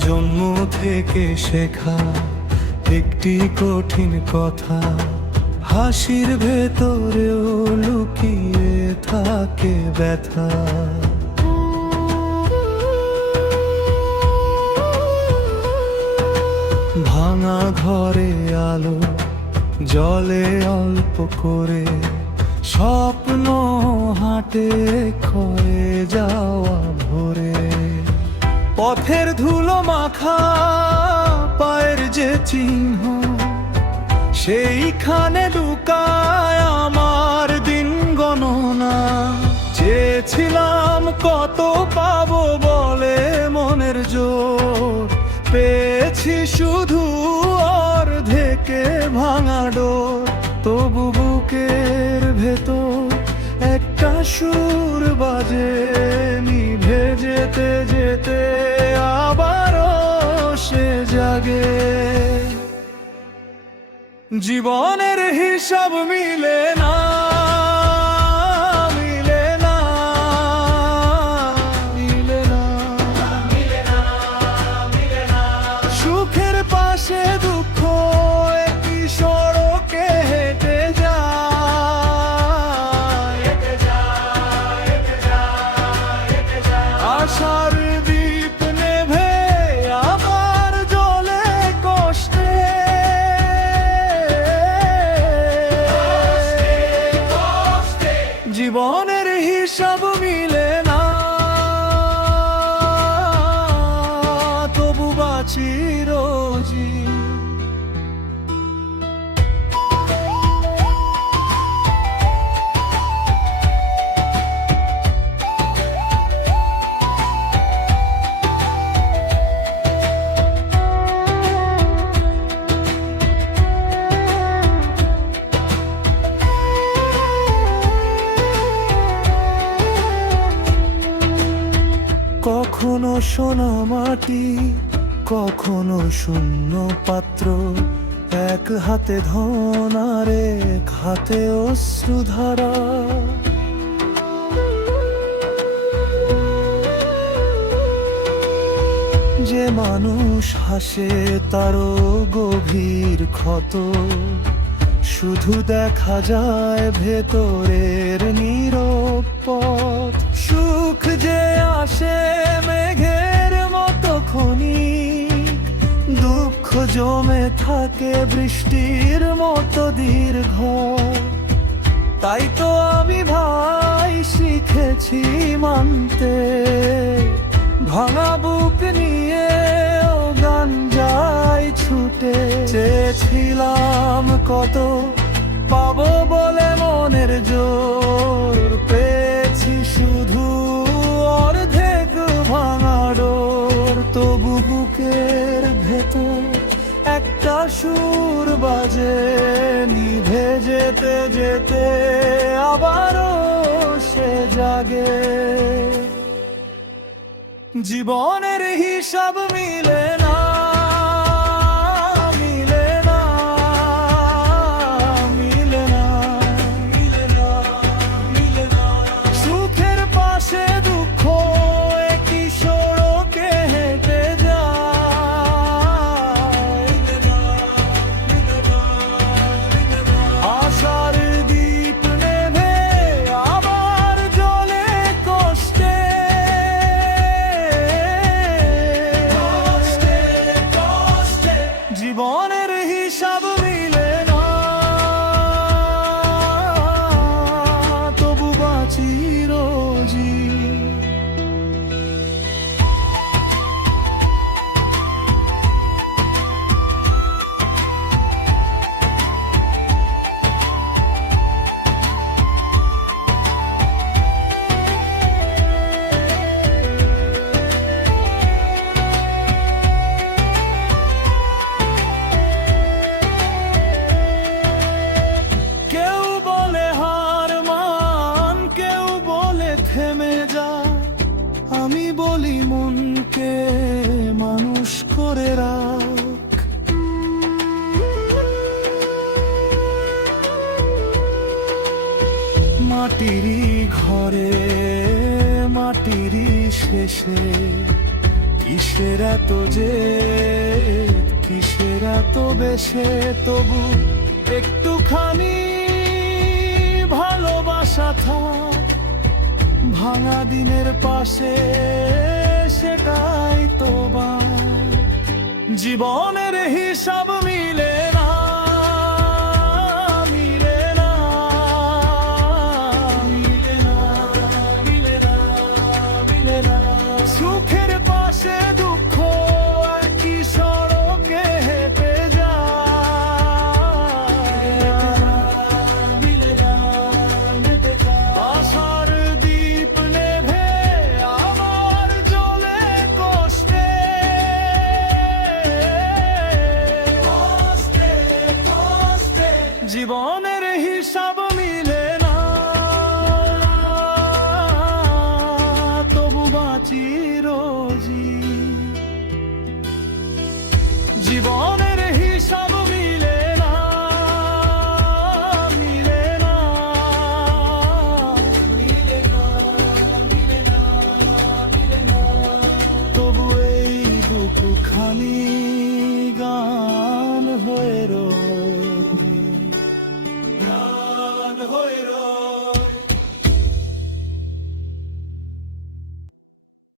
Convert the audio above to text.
জন্ম থেকে শেখা একটি কঠিন কথা, হাসির ভেতরেও লুকিয়ে থাকে ব্যথা। ভাঙা ঘরে আলো জলে অল্প করে, স্বপ্ন হাটে ক্ষয়ে যাওয়া ভোরে। পথের ধুলো মাখা পায়ের যে চিহ্ন, সেইখানে লুকায় আমার দিন গণনা। চেয়েছিলাম কত পাবো বলে মনের জোর, পেয়েছি শুধু অর্ধেকে ভাঙা ডোর। তবু বুকের ভেতর একটা সুর বাজে, নিভে যেতে যেতে আবারও সে জাগে। জীবনের হিসাব মিলে না, মিলে না, মিলে না, মিলে না, মিলে না। সুখের পাশে দুঃখ একই সড়কে হেঁটে যায়, হেঁটে যায়, হেঁটে যায়, হেঁটে যায়। আশার দীপ নেভে আবার জ্বলে কষ্টে। জীবনের হিসাব মিলে না, তবু বাঁচি রোজি। কখনো সোনা মাটি, কখনো শূন্য পাত্র, এক হাতে ধন আর এক হাতে অশ্রুধারা। যে মানুষ হাসে তারও গভীর ক্ষত, শুধু দেখা যায় ভেতরের নীরব পথ। সুখ যে আসে মেঘের মতো ক্ষণিক, দুঃখ জমে থাকে বৃষ্টির মতো দীর্ঘ। তাই তো আমি ভাই শিখেছি মানতে, ভাঙা বুক নিয়ে ও গান যায় ছুটে। চেয়েছিলাম কত পাবো বলে মনের জোর, পেয়েছি শুধু অর্ধেক ভাঙা ডোর। তবু বুকের ভেতর একটা সুর বাজে, নিভে যেতে যেতে আবারও সে জাগে। জীবনের হিসাব মিলে না, মিলে না, মিলে না, মিলে না, মিলে না। সুখের পাশে দুঃখ একই সড়কে হেঁটে যায়, মিলে না, মিলে না, মিলে না। আশার দীপ নেভে আবার জ্বলে কষ্টে। জীবনের হিসাব মিলে না, তবু বাঁচি রোজি। থেমে যা, আমি বলি মনকে মানুষ করে রাখ। মাটিরই ঘরে মাটিরই শেষে কিসের এত যে কিসের এত বেশে, তবু একটুখানি ভালোবাসা থাক ভাঙা দিনের পাশে, সেটাই তো জীবনের হিসাব